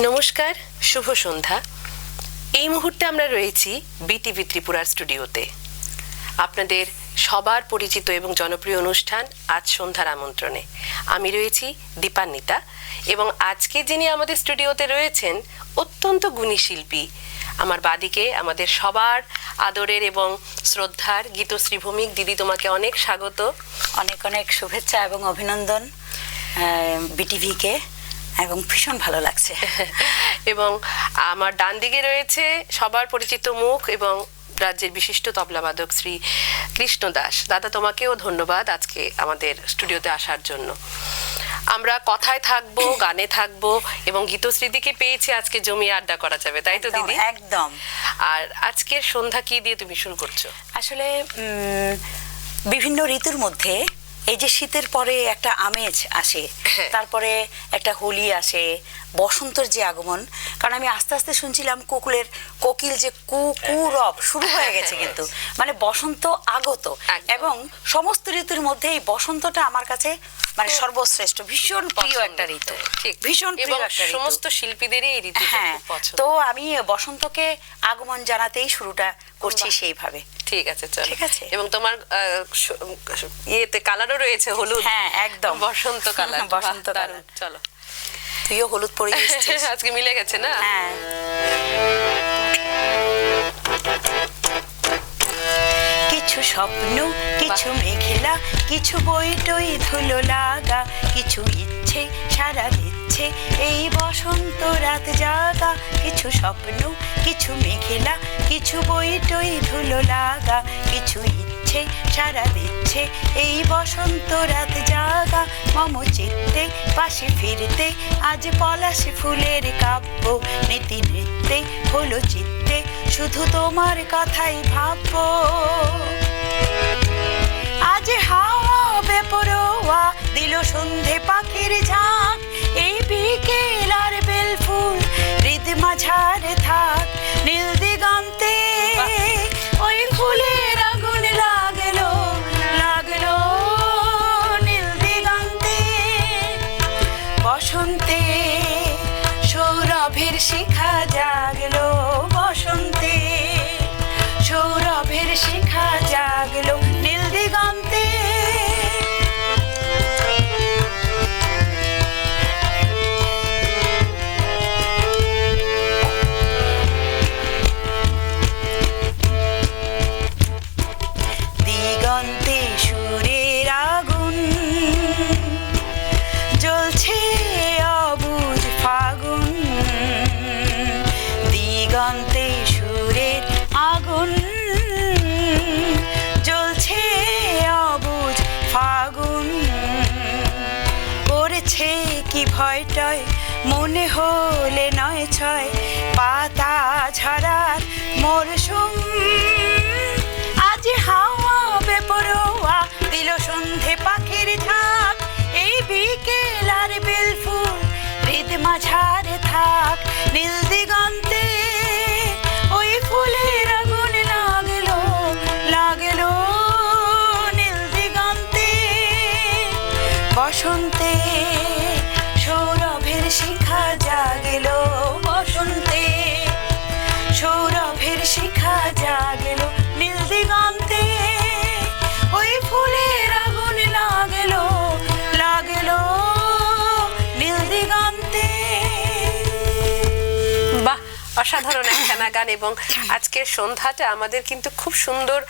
নমস্কার, শুভ সন্ধ্যা। এই মুহূর্তে আমরা রয়েছি বিটিভি ত্রিপুরার স্টুডিওতে। আপনাদের সবার পরিচিত এবং জনপ্রিয় অনুষ্ঠান আজ সন্ধ্যার আমন্ত্রণে আমি রয়েছি দীপান্বিতা, এবং আজকে যিনি আমাদের স্টুডিওতে রয়েছেন অত্যন্ত গুণী শিল্পী। আমার বাদিকে আমাদের সবার আদরের এবং শ্রদ্ধার গীতশ্রী ভৌমিক দিদি, তোমাকে অনেক স্বাগত, অনেক অনেক শুভেচ্ছা এবং অভিনন্দন বিটিভিকে, এবং ভীষণ ভালো লাগছে। এবং আমার ডান দিকে রয়েছে সবার পরিচিত মুখ এবং রাজ্যের বিশিষ্ট তবলাবাদক শ্রী কৃষ্ণ দাস। দাদা, তোমাকেও ধন্যবাদ আজকে আমাদের স্টুডিওতে আসার জন্য। আমরা কথায় থাকবো, গানে থাকবো, এবং গীতশ্রীদিকে পেয়েছি আজকে জমিয়ে আড্ডা করা যাবে, তাই তো দিদি? একদম। আর আজকের সন্ধ্যা কি দিয়ে তুমি শুরু করছো? আসলে বিভিন্ন ঋতুর মধ্যে এই যে শীতের পরে একটা আমেজ আসে, তারপরে একটা হোলি আসে, বসন্তর যে আগমন। কারণ আমি আস্তে আস্তে শুনছিলাম কোকিল যে কুরব শুরু হয়ে গেছে, কিন্তু মানে বসন্ত আগত। এবং সমস্ত ঋতুর মধ্যে এই বসন্তটা আমার কাছে মানে সর্বশ্রেষ্ঠ, ভীষণ প্রিয় একটা ঋতু, ভীষণ প্রিয় একটা ঋতু। সমস্ত শিল্পীদেরই এই ঋতু খুব পছন্দ। তো আমি বসন্তকে আগমন জানাতেই শুরুটা করছি সেইভাবে। ঠিক আছে, চলো। ঠিক আছে। এবং তোমার ইয়েতে কালারও রয়েছে হলুদ। হ্যাঁ, একদম বসন্ত কালার। বসন্ত কালার। চলো, তুইও হলুদ পরে এসেছিস। আজকে মিলে গেছে না? হ্যাঁ। কিছু স্বপ্ন, কিছু মেঘলা, কিছু বই টই ধুলো লাগা, কিছু ইচ্ছে সারা দিচ্ছে এই বসন্ত রাত জাগা। কিছু স্বপ্ন, কিছু মেঘলা, কিছু বই টই ধুলো লাগা, কিছু ইচ্ছে সারা দিচ্ছে এই বসন্ত রাত জাগা। মম চিত্তে পাশে ফিরতে আজ পলাশ ফুলের কাব্য, নীতি নৃত্যে হলো চিত্তে শুধু তোমার কথাই ভাববো। আজ হাওয়া বেপরোয়া দিল সন্ধে পাখির ঝাঁক, এই বিকেল আর বেলফুল হৃদ মাঝারে থাক। নীল দিগন্তে ওই ফুলের আগুন লাগলো লাগলো, নীল দিগন্তে বসন্তে সৌরভের শিখা জাগলো, বসন্তে সৌরভের শিখা জাগলো নীল দিগন্তে। দিগন্তে সুরের আগুন জ্বলছে অবুঝ ফাগুন, দিগন্তে সুরের আগুন জ্বলছে অবুঝ ফাগুন। করেছে কি ভয়টয় মনে হলে নয় ছয়, পাতা ঝরার মরশুম। আজ হাওয়া বেপরোয়া দিল সন্ধে পাখির ঝাঁক, এই বিকেল আর বেলফুল হৃদ মাঝারে থাক। নীল দিগন্তে ওই ফুলের আগুন লাগলো লাগলো, নীল দিগন্তে বসন্তে সৌরভের শিখা জাগলো, বসন্তে সৌরভের শিখা জাগলো নীল দিগন্তে ওই ফুলের আগুন লাগলো লাগলো, নীল দিগন্তে। বাহ, অসাধারণ একখানা গান। এবং আজকের সন্ধ্যাটা আমাদের কিন্তু খুব সুন্দর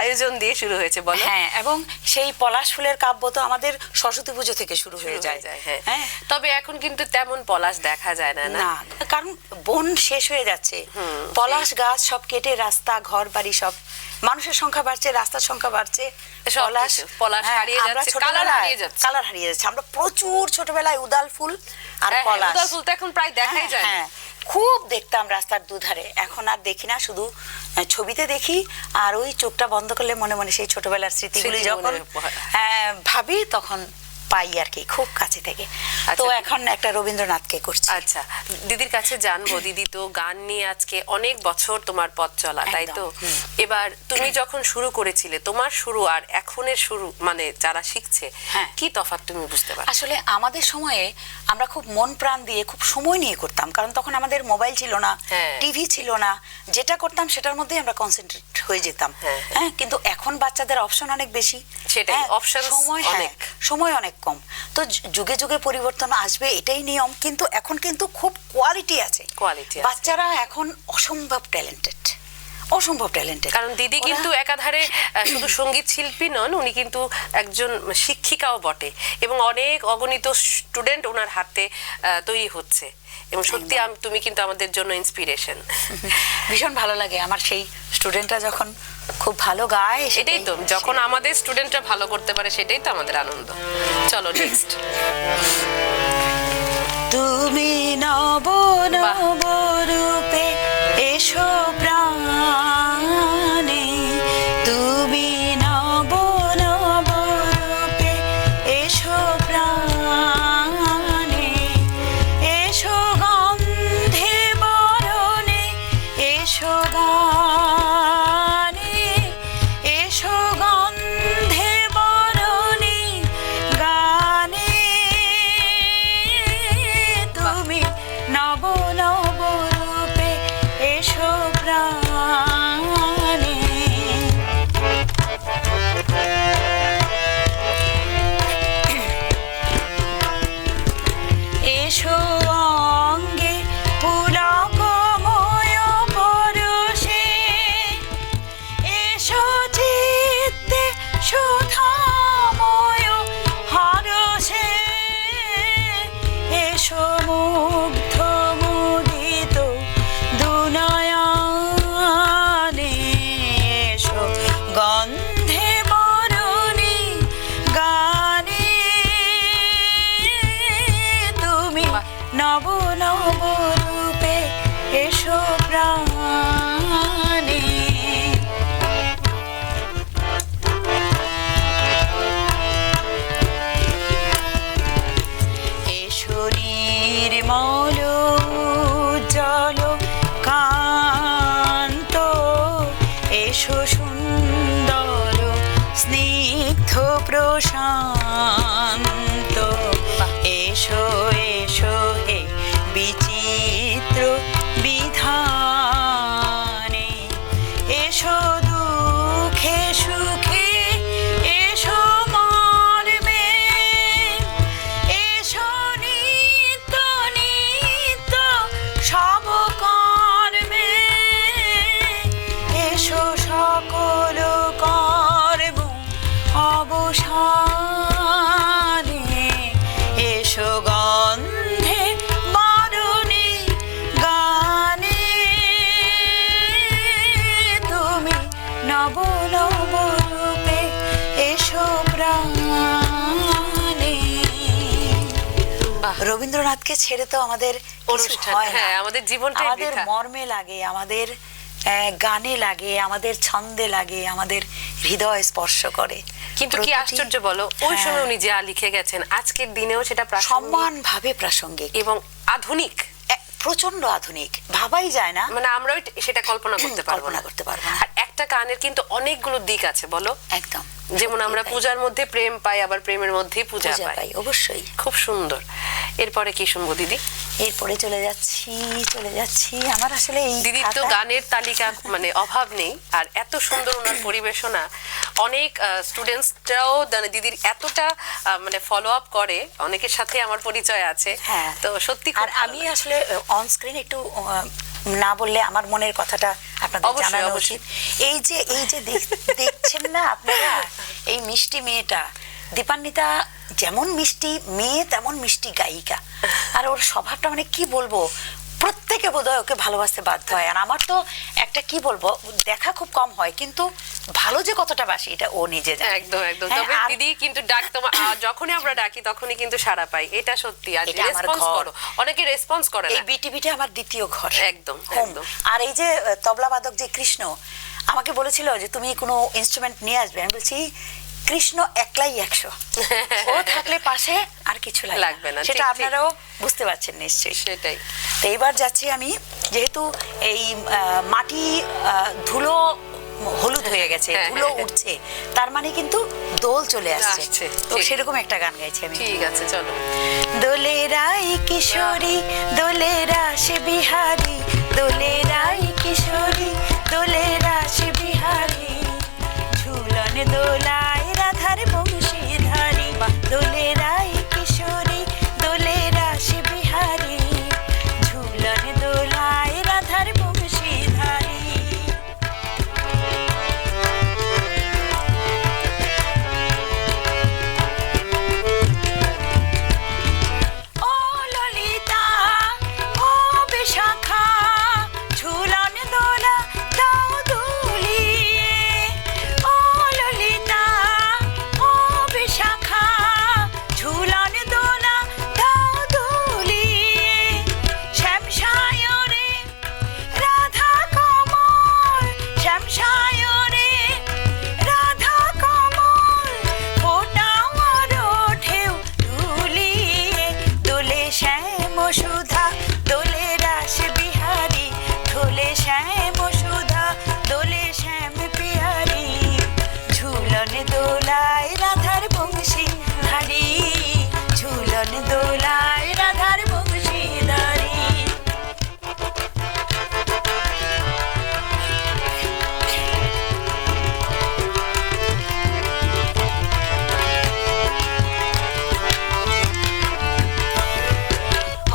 আয়োজন দিয়ে শুরু হয়েছে, বলো? হ্যাঁ, এবং সেই পলাশ ফুলের কাব্য তো আমাদের সরস্বতী পুজো থেকে শুরু হয়ে যায়। হ্যাঁ, তবে এখন কিন্তু তেমন পলাশ দেখা যায় না। না, কারণ বন শেষ হয়ে যাচ্ছে, পলাশ গাছ সব কেটে রাস্তা ঘর বাড়ি সব, মানুষের সংখ্যা বাড়ছে, রাস্তার সংখ্যা বাড়ছে, পলাশ হারিয়ে যাচ্ছে, কালার হারিয়ে যাচ্ছে। কালার হারিয়ে যাচ্ছে। আমরা প্রচুর ছোটবেলায় উদাল ফুল আর পলাশ, উদাল ফুল তো এখন প্রায় দেখাই যায় না। খুব দেখতাম রাস্তার দুধারে, এখন আর দেখি না, শুধু ছবিতে দেখি। আর ওই চোখটা বন্ধ করলে মনে মনে সেই ছোটবেলার স্মৃতিগুলি যখন ভাবি তখন পাই আর কি, খুব কাছে থেকে। তো এখন একটা রবীন্দ্রনাথকে করছি। আচ্ছা, দিদির কাছে জানবো, দিদি তো গান নিয়ে আজকে অনেক বছর তোমার পথ চলা, তাই তো? এবার তুমি যখন শুরু করেছিলে, তোমার শুরু আর এখনের শুরু, মানে যারা শিখছে, কি তফাৎ তুমি বুঝতে পারো? আসলে আমাদের সময়ে আমরা খুব মন প্রাণ দিয়ে খুব সময় নিয়ে করতাম, কারণ তখন আমাদের মোবাইল ছিল না, টিভি ছিল না, যেটা করতাম সেটার মধ্যেই আমরা কনসেন্ট্রেট হয়ে যেতাম। হ্যাঁ, কিন্তু এখন বাচ্চাদের অপশন অনেক বেশি, সেটাই, অপশন অনেক, সময় অনেক কম। তো যুগে যুগে পরিবর্তন আসবে, এটাই নিয়ম। কিন্তু এখন কিন্তু খুব কোয়ালিটি আছে, বাচ্চারা এখন অসম্ভব ট্যালেন্টেড, অসম্ভব ট্যালেন্টেড। কারণ দিদি কিন্তু একাধারে শুধু সঙ্গীত শিল্পী নন, উনি কিন্তু একজন শিক্ষিকাও বটে, এবং অনেক অগণিত স্টুডেন্ট ওনার হাতে তৈরি হচ্ছে, এবং সত্যি তুমি কিন্তু আমাদের জন্য ইন্সপিরেশন। ভীষণ ভালো লাগে আমার সেই স্টুডেন্টরা যখন খুব ভালো গায়। সেটাই তো, যখন আমাদের স্টুডেন্টরা ভালো করতে পারে, সেটাই তো আমাদের আনন্দ। চলো নেক্সট। তুমি নব নব রূপে এসো প্রাণে, তুমি নব নব রূপে এসো প্রাণে, এসো গন্ধে বরণে, এসো গানে, এসো গন্ধে বরণে গানে, তুমি নব নব রূপে এসো প্রাণে। এসো অঙ্গে পুলকময় পরশে, এসো চিত্তে সুধাময় হরষে, এসো মুগ্ধ মুদিত দুনয়নে, এসো গন্ধে বরণে গানে, তুমি নব নব রূপে এসো প্রাণে। এসো নির্মল জল কান্ত, এসো সুন্দর স্নিগ্ধ প্রশান্ত, এসো এসো হে বিচিত্র বিধানে, এসো দুঃখে সুখে, এসো মর্মে, এসো নিত্য নিত্য সব কর্মে, এসো সকল কর্ম অবসানে, এসো গন্ধে বরণে গানে, তুমি নব নব রূপে এসো প্রাণে। রবীন্দ্রনাথকে ছেড়ে তো আমাদের অনুষ্ঠান, হ্যাঁ, আমাদের জীবনটাই আমাদের মর্মে লাগে, আমাদের গানে লাগে, আমাদের ছন্দে লাগে, আমাদের হৃদয় স্পর্শ করে। কিন্তু কি আশ্চর্য বলো, ওই সময় উনি যা লিখে গেছেন আজকের দিনেও সেটা সমান ভাবে প্রাসঙ্গিক এবং আধুনিক, প্রচন্ড আধুনিক, ভাবাই যায় না, মানে আমরাও সেটা কল্পনা করতে পারবো না। আর একটা গানের কিন্তু অনেকগুলো দিক আছে, বলো। একদম, যেমন আমরা পূজার মধ্যে প্রেম পাই, আবার প্রেমের মধ্যেই পূজা পাই, অবশ্যই। খুব সুন্দর। এরপরে কি শুনবো দিদি? এরপরে চলে যাচ্ছি আমার আসলে এই দিদির তো গানের তালিকা মানে অভাব নেই, আর এত সুন্দর ওনার পরিবেশনা। অনেক স্টুডেন্টসরাও দিদির এতটা মানে ফলো আপ করে, অনেকের সাথে আমার পরিচয় আছে। তো সত্যি, আর আমি আসলে অন স্ক্রিন একটু না বললে আমার মনের কথাটা আপনাদের জানানো উচিত। এই যে দেখছেন না আপনারা, এই মিষ্টি মেয়েটা দীপান্বিতা যেমন মিষ্টি মেয়ে তেমন মিষ্টি গায়িকা, আর ওর স্বভাবটা মানে কি বলবো, প্রত্যেকে বোধহয় ওকে ভালোবাসতে বাধ্য হয়। আর আমার তো একটা কি বলবো, দেখা খুব কম হয়, কিন্তু ভালো যে কতটা বাসি এটা ও নিজে জানে। একদম একদম। তবে দিদি কিন্তু যখনই আমরা ডাকি তখনই কিন্তু সাড়া পাই, এটা সত্যি। আর রেসপন্স করো, অনেকে রেসপন্স করে না। এই বিটিভিটা আমার দ্বিতীয় ঘর। একদম একদম। আর এই যে তবলা বাদক যে কৃষ্ণ আমাকে বলেছিল যে তুমি কোনো ইনস্ট্রুমেন্ট নিয়ে আসবে, আমি বলছি কৃষ্ণ একলাই 100, ও থাকলে পাশে আর কিছু লাগবে না, সেটা ঠিক, ঠিক। আপনারাও বুঝতে পারছেন নিশ্চয়ই। সেটাই। তো এইবার যাচ্ছি আমি, যেহেতু এই মাটি ধুলো হলুদ হয়ে গেছে, হ্যাঁ, ধুলো হ্যাঁ। উঠছে, তার মানে কিন্তু দোল চলে আসছে। আসছে, তো ঠিক। সেরকম একটা গান গাইছি আমি। ঠিক আছে, চলো। দোলেরাই কিশোরী দোলেরা সে বিহারী, দোলেরাই কিশোরী দোলেরা সে বিহারী, ঝুলন দোলায় রাধার বংশীধারী, দোলেরাই কিশোরী দোলেরা সে বিহারী, ঝুলন দোলায় রাধার বংশীধারী। ও ললিতা ও বিশাখা, ঝুলন দোলা দাও দুলিয়ে, ও ললিতা ও বিশাখা, ঝুলন দোলা দাও দুলিয়ে, শ্যামসায়রে রাধা কমল, শ্যামসায়রে রাধা কমল, ফোটাও আরো ঢেউ তুলিয়ে, দোলে শ্যাম সুধা দোলে রাস বিহারী, দোলে শ্যাম সুধা দোলে শ্যাম বিহারী, ঝুলন দোলায় রাধার বংশী ধারী, ঝুলন দোলায় রাধার বংশী ধারী।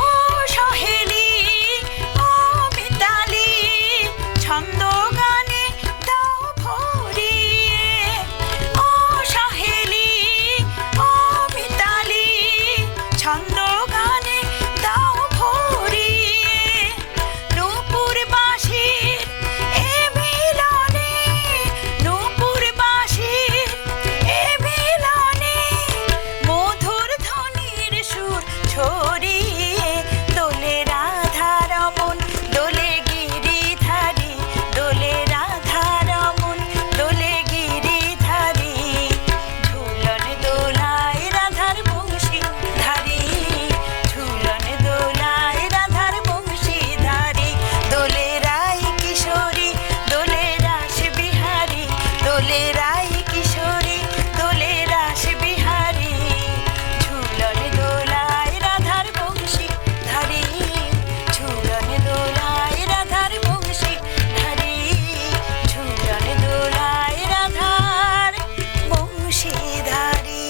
ও সহেলি ও মিতালি, ছন্দ গানে দাও ভরিয়ে, ও সহেলি ও মিতালি, ছন্দ গানে দাও ভরিয়ে, নূপুর বাঁশির এ মিলনে, নূপুর বাঁশির এ মিলনে, মধুর ধ্বনির সুর ছড়িয়ে, দোলে রাধা রমন দোলে গিরিধারী, দোলে রাধা রমন দোলে গিরিধারী, ঝুলন দোলায় রাধার বংশী ধারী, ঝুলন দোলায় রাধার বংশী ধারী, দোলে রাই কিশোরী দোলে রাস বিহারী, দোলে রাই কিশোরী দোলে রাস বিহারী, ঝুলন দোলায় রাধার বংশী ধারী, ঝুলন দোলায় রাধার বংশী ধারী, ঝুলন দোলায় রাধার বংশী ধারী।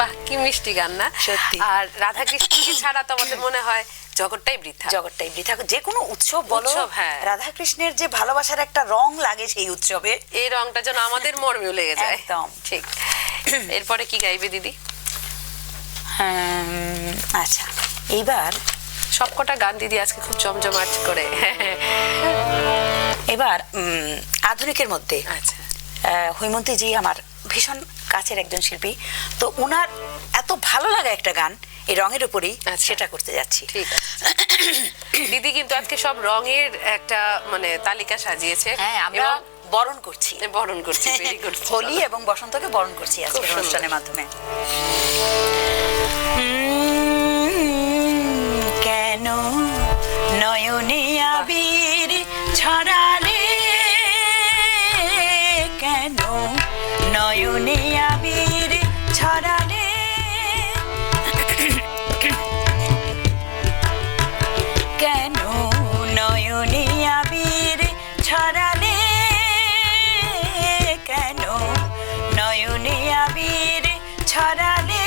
বাহ, কি মিষ্টি গান না? সত্যি। আর রাধা কৃষ্ণকে ছাড়া তো আমাদের মনে হয় জগৎটাই বৃথা। জগৎটাই বৃথা। যে কোনো উৎসব বলো, উৎসব, হ্যাঁ। রাধা কৃষ্ণের যে ভালোবাসার একটা রং লাগে সেই উৎসবে, এই রংটা যেন আমাদের মর্মেও লেগে যায়। একদম। ঠিক। এরপরে কি গাইবে দিদি? আচ্ছা এইবার সবকটা গান দিদি আজকে খুব জমজমাট করে। এবার আধুনিকের মধ্যে আচ্ছা, হৈমন্তী জি আমার ভীষণ কাছের একজন শিল্পী, তো ওনার এত ভালো লাগা একটা গান এই রঙের উপরেই, আচ্ছা। সেটা করতে যাচ্ছি। ঠিক আছে। দিদি কিন্তু আজকে সব রঙের একটা মানে তালিকা সাজিয়েছে। হ্যাঁ, আমরা বরণ করছি, বরণ করছি, very good। হোলি এবং বসন্তকে বরণ করছি আজকের সুন্দর। অনুষ্ঠানের মাধ্যমে। কেন নয়নে আবির ছড়ালে, কেন নয়নে আবির ছড়ালে, কেন নয়নে আবির ছড়ালে, কেন নয়নে আবির ছড়ালে,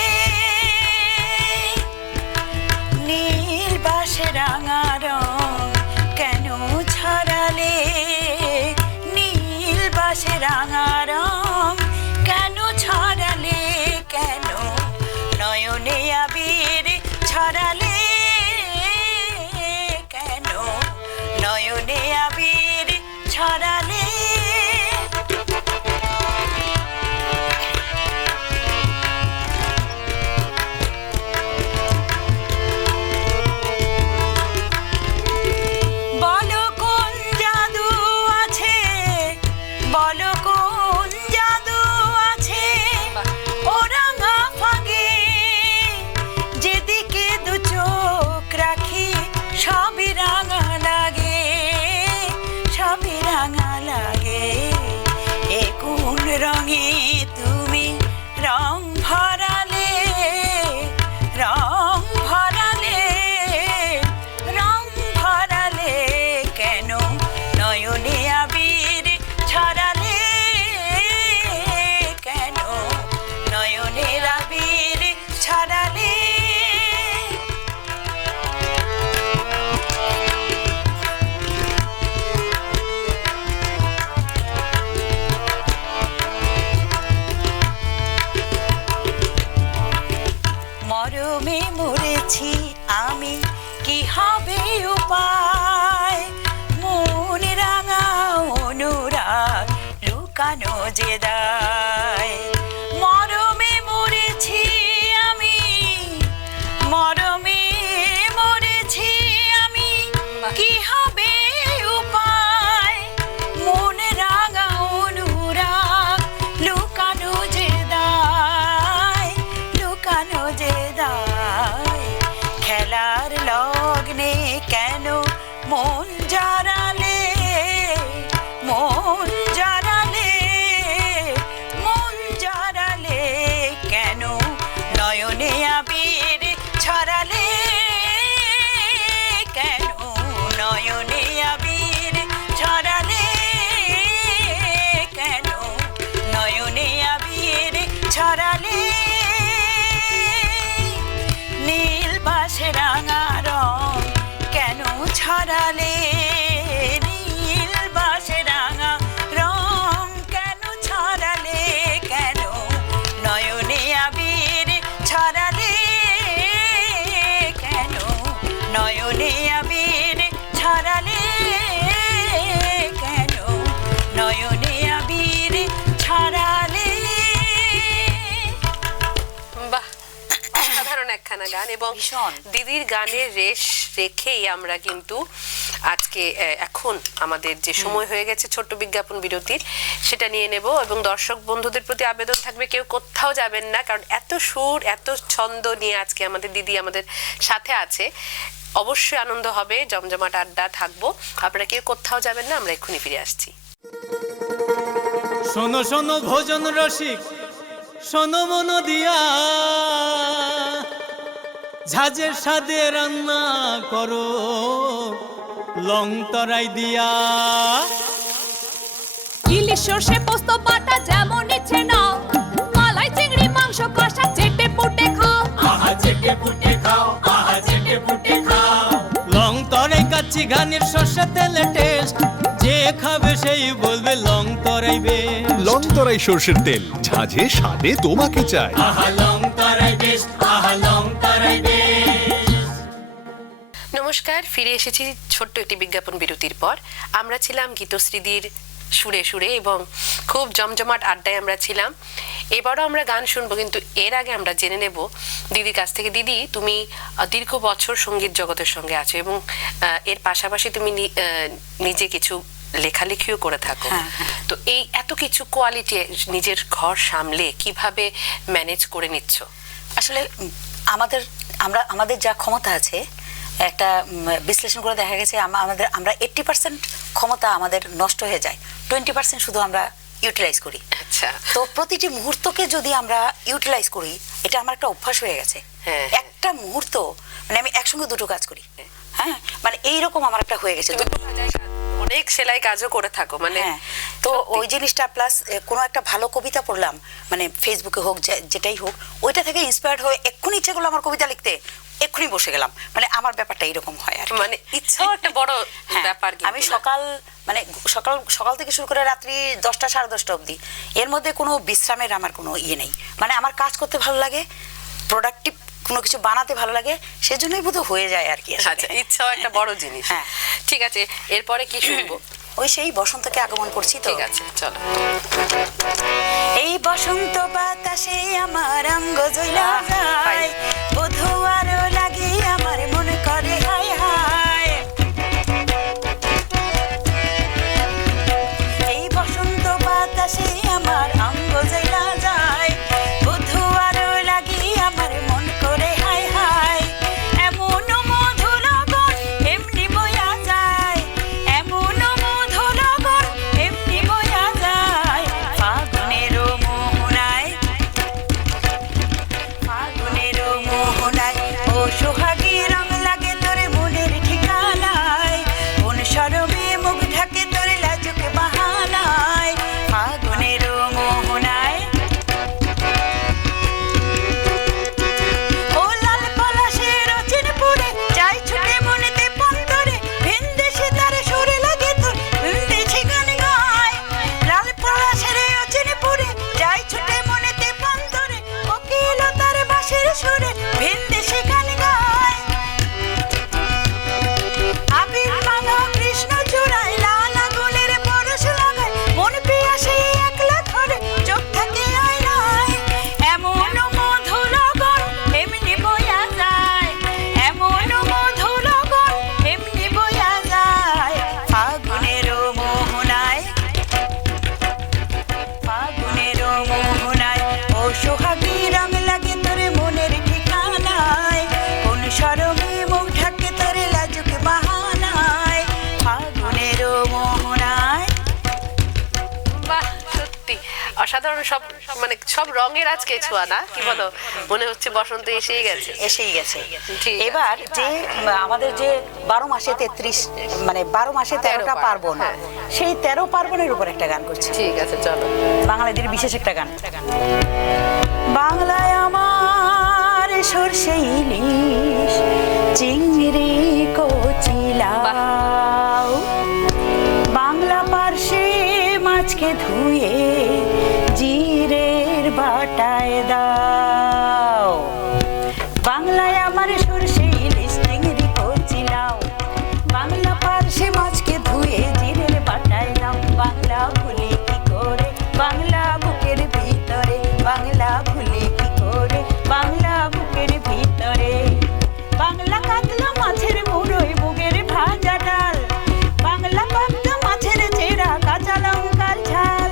যে দায় মরমে মরেছি আমি মরমে মরেছি আমি কি হবে উপায় মনে রাঙা অনুরাগ লুকানো যে দায় লুকানো যে দায় খেলার লগ্নে কেন মন জড়ালে মন জড়ালে মন জড়ালে কেন নয়নে আবির ছড়ালে কেন নয়নে আবির ছড়ালে কেন নয়নে আবির ছড়ালে নীল বাসে রাঙা রং কেন ছড়ালে নীল বাসে রাঙা রং কেন ছড়ালে কেন নয়নে আবির ছড়ালে কেন নয়নে আবির ছড়ালে কেন নয়নে আবির ছড়ালে বাহ, অসাধারণ একখানা গান। এবং ভীষণ। দিদির গানের রেশ রেখেই আমরা কিন্তু আজকে এখন আমাদের যে সময় হয়ে গেছে ছোট্ট বিজ্ঞাপন বিরতির, সেটা নিয়ে নেব। এবং দর্শক বন্ধুদের প্রতি আবেদন থাকবে, কেউ কোথাও যাবেন না, কারণ এত সুর এত ছন্দ নিয়ে আজকে আমাদের দিদি আমাদের সাথে আছে। অবশ্যই আনন্দ হবে, জমজমাট আড্ডা থাকবো, আপনারা কেউ কোথাও যাবেন না, আমরা এক্ষুনি ফিরে আসছি। শোনো শোনো ভোজন রসিক, শোনো মন দিয়া, ঝাঁঝের স্বাদে রান্না করো লং তরাই দিয়া। ইলিশ সর্ষে পোস্ত বাটা যেমন ইচ্ছে নাও, মালাই চিংড়ি মাংস কষা চেটে পুটে খাও, আহা চেটে পুটে খাও, আহা চেটে পুটে খাও। লং তরাই কাচ্চি ঘানির সর্ষে তেলে টেস্ট, যে খাবে সেই বলবে লং তরাই বেশ। লং তরাই সরষের তেল, ঝাঁঝে স্বাদে তোমাকে চাই। আহা লং তরাই বেশ, আহা লং তরাই বেশ। নমস্কার, ফিরে এসেছি ছোট্ট একটি বিজ্ঞাপন বিরতির পর। আমরা ছিলাম গীতশ্রীদির সুরে সুরে এবং খুব জমজমাট আড্ডায় আমরা ছিলাম। এবারও আমরা গান শুনবো, কিন্তু এর আগে আমরা জেনে নেব দিদির কাছ থেকে। দিদি, তুমি দীর্ঘ বছর সঙ্গীত জগতের সঙ্গে আছো এবং এর পাশাপাশি তুমি নিজে কিছু লেখালেখিও করে থাকো। তো এই এত কিছু কোয়ালিটি নিজের ঘর সামলে কিভাবে ম্যানেজ করে নিচ্ছ? আসলে আমাদের যা ক্ষমতা আছে, একটা বিশ্লেষণ করে দেখা গেছে আমরা 80% ক্ষমতা আমাদের নষ্ট হয়ে যায়, 20% শুধু আমরা ইউটিলাইজ করি। আচ্ছা। তো প্রতিটি মুহূর্তকে যদি আমরা ইউটিলাইজ করি, এটা আমার একটা অভ্যাস হয়ে গেছে। হ্যাঁ। একটা মুহূর্ত মানে আমি একসঙ্গে দুটো কাজ করি। হ্যাঁ, মানে এইরকম আমার একটা হয়ে গেছে। অনেক সেলাই কাজও করে থাকো মানে। তো ওই জিনিসটা প্লাস কোনো একটা ভালো কবিতা পড়লাম, মানে ফেসবুকে হোক যেটাই হোক, ওইটা থেকে ইন্সপায়ার্ড হয়ে এক্ষুনি ইচ্ছে করলো আমার কবিতা লিখতে, এক্ষুনি বসে গেলাম। মানে আমার ব্যাপারটা এরকম হয় আর মানে ইচ্ছাও একটা বড় ব্যাপার। আমি সকাল থেকে শুরু করে রাত্রি 10টা 10:30 অবধি, এর মধ্যে কোনো বিশ্রামের আমার কোনো ইয়ে নেই। মানে আমার কাজ করতে ভালো লাগে, প্রোডাক্টিভ কোনো কিছু বানাতে ভালো লাগে, সেজন্যই বোধহয় হয়ে যায় আর কি। আচ্ছা, ইচ্ছাও একটা বড় জিনিস। হ্যাঁ, ঠিক আছে, এরপরে কি শুনবো? ওই সেই বসন্তকে আগমন করছি তো। ঠিক আছে, চলো। এই বসন্ত বাতাসে আমার অঙ্গ জ্বলা যায়, বধূ আরো লাগে আমার মন করে হায় হায়। এই বসন্ত বাতাসে আমার অঙ্গ জ্বলা যায়, বধূ আরো লাগে আমার মন করে হায় হায়। এমন মধু লগন এমনি বয়া যায়, এমন মধু লগন এমনি বয়া যায়। ফাগুনের মোহনায়, ফাগুনের অসাধারণ সব মানে সব রঙের আজকে ছোঁয়া না, কি বলো? মনে হচ্ছে বসন্ত এসেই গেছে। এসেই গেছে। ঠিক আছে। এবার যে আমাদের যে 12 মাসে 33 মানে 12 মাসে 13টা পার্বণ, হ্যাঁ। সেই 13 পার্বণের উপর একটা গান করছি, ঠিক আছে, চলো। বাঙালিদের বিশেষ একটা গান। বাংলায় আমার সরষে ইলিশ চিংড়ি কচিলাও, বাংলা পার্শ্বে মাছকে ধুয়ে জিরের বাটায় দাও। বাংলায় আমার সরষে ইলিশ চিংড়ি কচিলাও, বাংলা পার্শ্বে মাছকে ধুয়ে জিরের বাটায় দাও। বাংলা ভুলি কি করে বাংলা বুকের ভিতরে, বাংলা ভুলি কি করে বাংলা বুকের ভিতরে। বাংলা কাতলা মাছের মুড়োয় মুগের ভাজা ডাল, বাংলা পাবদা মাছের চেরা কাঁচা লঙ্কার ঝাল।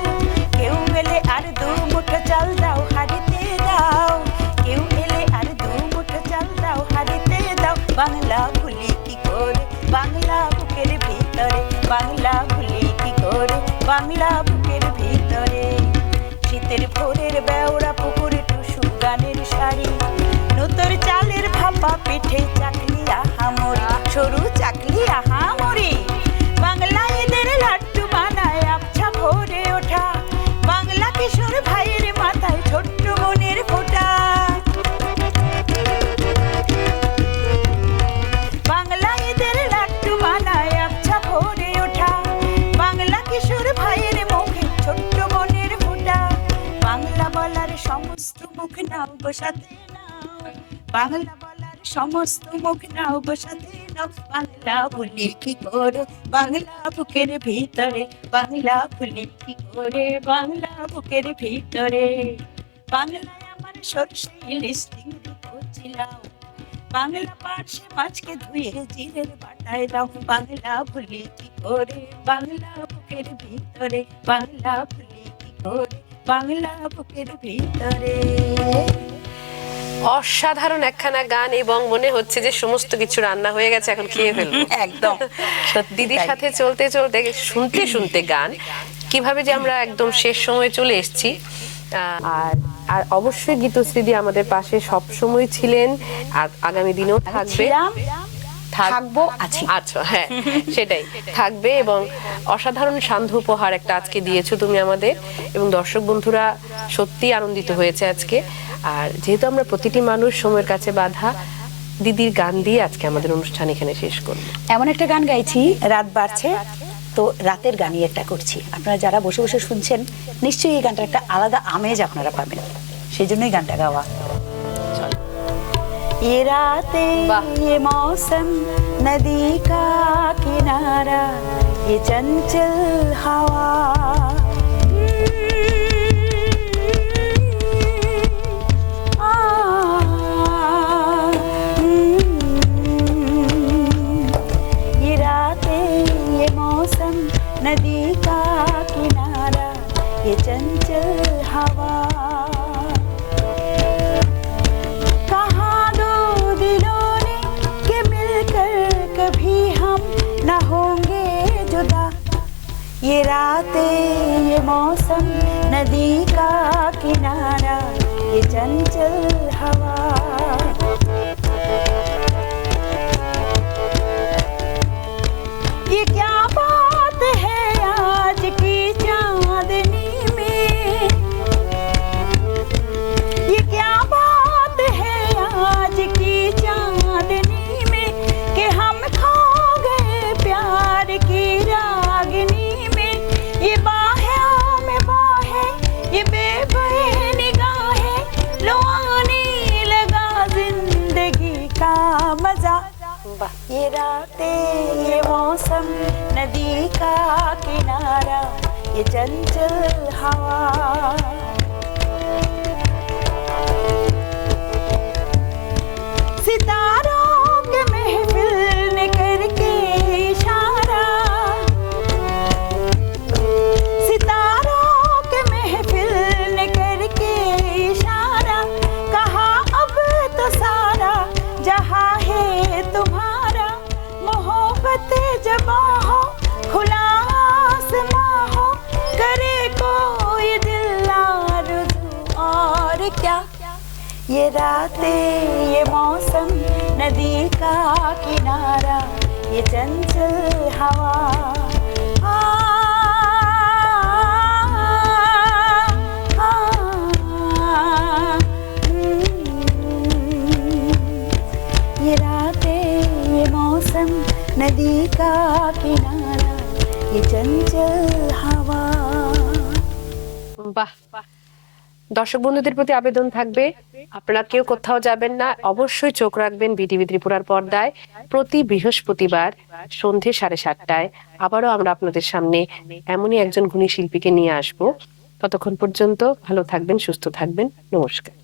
কেউ এলে আর 2 মুঠো চাল দাও হাড়িতে দাও, কেউ এলে আর 2 মুঠো চাল দাও হাড়িতে দাও। বাংলা ভুলি কি করে বাংলা বুকের ভিতরে, বাংলা ভুলি কি করে বাংলা বুকের ভিতরে। শীতের ভোরের বেওড়া পুকুরে টুসু গানের শাড়ি, নতুন চালের ভাপা পিঠে চাকলি আহামরি, সরু চাকলি আহামরি। বাংলা ঈদের লাড্ডু বানায় আবছা ভোরে ওঠা, বাংলা কিশোর ভাইয়ের মাথায় ছোট্ট মনের ফোঁটা। বাংলা ঈদের লাড্ডু বানায় আবছা ভোরে ওঠা, বাংলা কিশোর ভাইয়ের মুখে ছোট্ট মনের ফোঁটা। বাংলা বলার সমস্ত মুখ নাও বসাতে নাও, বাংলা বলার সমস্ত মুখ নাও বসাতে নাও। বাংলা ভুলি কি করে বাংলা বুকের ভিতরে, বাংলা ভুলি কি করে বাংলা বুকের ভিতরে। বাংলায় আমার সরষে ইলিশ চিংড়ি কচিলাও, বাংলা পার্শ্বে মাছকে ধুয়ে জিরের বাটায় দাও। বাংলা ভুলি কি করে বাংলা বুকের ভিতরে, বাংলা ভুলি কি করে বাংলা বুকের ভিতরে। অসাধারণ একখানা গান, এবং মনে হচ্ছে যে সমস্ত কিছু রান্না হয়ে গেছে, এখন খেয়ে ফেলবো। একদম সত্যি দিদির তাই। সাথে চলতে চলতে শুনতে শুনতে গান কিভাবে যে আমরা একদম শেষ সময়ে চলে এসেছি। আর আর অবশ্যই গীতশ্রীদি আমাদের পাশে সব সময় ছিলেন, আর আগামী দিনেও থাকবে। ছিলাম, থাকবো, আছি। আচ্ছা, হ্যাঁ, সেটাই থাকবে। এবং অসাধারণ সান্ধ্য উপহার একটা আজকে দিয়েছো তুমি আমাদের, এবং দর্শক বন্ধুরা সত্যি আনন্দিত হয়েছে আজকে। আর যেহেতু আমরা প্রতিটি মানুষ সময়ের কাছে বাঁধা, দিদির গান দিয়ে আজকে আমাদের অনুষ্ঠান এখানে শেষ করব। এমন একটা গান গাইছি, রাত বাড়ছে তো রাতের গানই একটা করছি। আপনারা যারা বসে বসে শুনছেন নিশ্চয়ই এই গানটার একটা আলাদা আমেজ আপনারা পাবেন, সেই জন্যই গানটা গাওয়া। ये रातें ये मौसम नदी का किनारा, ये चंचल हवा, ये रातें ये मौसम नदी का किनारा, ये चंचल हवा। ये रातें ये मौसम नदी का किनारा, ये चंचल हवा। ये क्या बात है आज की चांदनी में, ये क्या बात है आज की चांदनी में, कि हम खो गए प्यार की रागनी। ये बाहें में बाहें, ये बेबहे निगाहें, लो आने लगा जिंदगी का मजा। ये रातें ये मौसम नदी का किनारा, ये चंचल हवा। सितारों के महफिल ने करके इशारा, सितारों के महफिल ने करके इशारा, कहा अब तो सारा जहां है तुम्हारा। मोहब्बत जबां हो खुला आसमां हो, करे कोई दिल ये रातें ये मौसम नदी का किनारा ये चंचल हवा आ, आ, ये रातें ये मौसम नदी का किनारा ये चंचल हवा। বাহ, দর্শক বন্ধুদের প্রতি আবেদন থাকবে, আপনারা কেউ কোথাও যাবেন না, অবশ্যই চোখ রাখবেন বিটিভি ত্রিপুরার পর্দায়। প্রতি বৃহস্পতিবার সন্ধে 7:30টায় আবারও আমরা আপনাদের সামনে এমনই একজন গুণী শিল্পীকে নিয়ে আসব। ততক্ষণ পর্যন্ত ভালো থাকবেন, সুস্থ থাকবেন, নমস্কার।